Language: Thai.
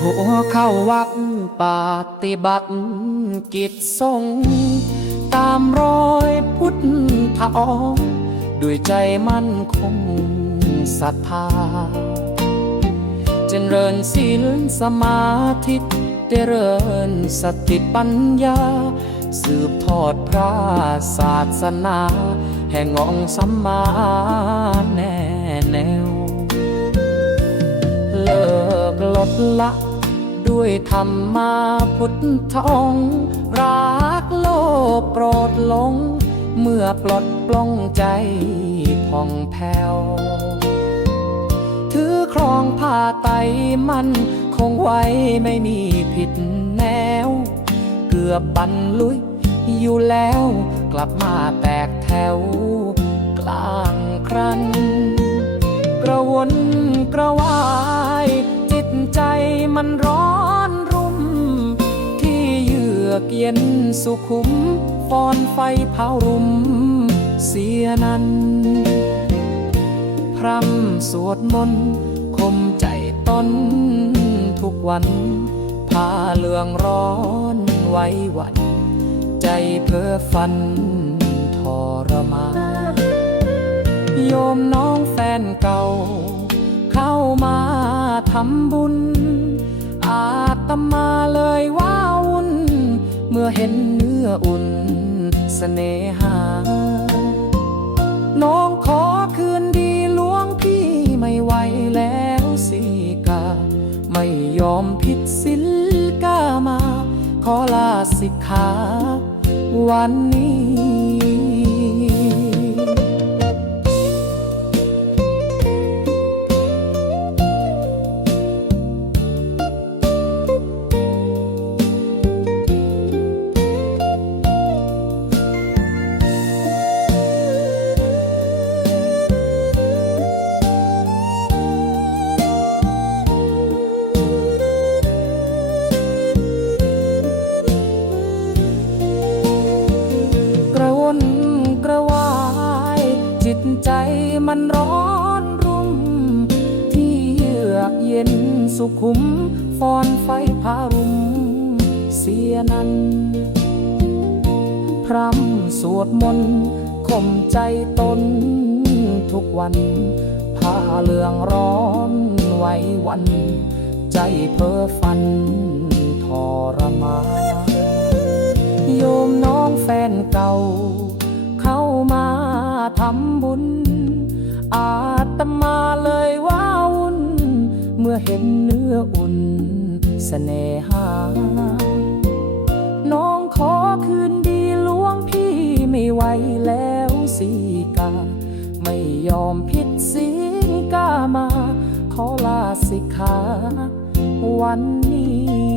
หัวเขาวัดปฏิบัติกิจทรง ตามรอยพุทธอง ด้วยใจมั่นคงศรัทธาเจริญศีลสมาธิเจริญสติปัญญา สืบทอดพระศาสนา แห่งองค์สัมมาแน ละ ด้วยธรรมาพุทธองค์รักโลภโปรดหลง เมื่อปลดปลงใจผ่องแผ้ว ถือครองผ้าไตมันคงไว้ไม่มีผิดแนว เกือบบรรลุยอยู่แล้วกลับมาแตกแถว กลางครันกระวนกระวาย มันร้อนรุ่ม ที่เยือกเย็นสุขุมฟอนไฟเผารุม เสียนั้น พรำสวดมนต์คมใจตนทุกวัน พาเลืองร้อนไว้วัน ใจเพ้อฝันทรมานโยมน้องแฟนเก่า เข้ามาทำบุญ ตมาเลยว้าวุ่น เมื่อเห็นเนื้ออุ่นเสน่หา น้องขอคืนดีหลวงพี่ไม่ไหวแล้วสิกา ไม่ยอมผิดศีลกามา ขอลาสิกขาวันนี้ ใจมันร้อนรุ่ม ที่เยือกเย็นสุขุมฟอนไฟพารุมเสียนั้นพรำสวดมนต์ข่มใจตนทุกวันพาเลืองร้อนไว้วัน ใจเพ้อฝันำบุญ อาตมาเลยว้าวุ่น เมื่อเห็นเนื้ออุ่นสเสน่หา น้องขอคืนดีหลวงพี่ไม่ไหวแล้วสีกา ไม่ยอมผิดสีกามา ขอลาสิกขาวันนี้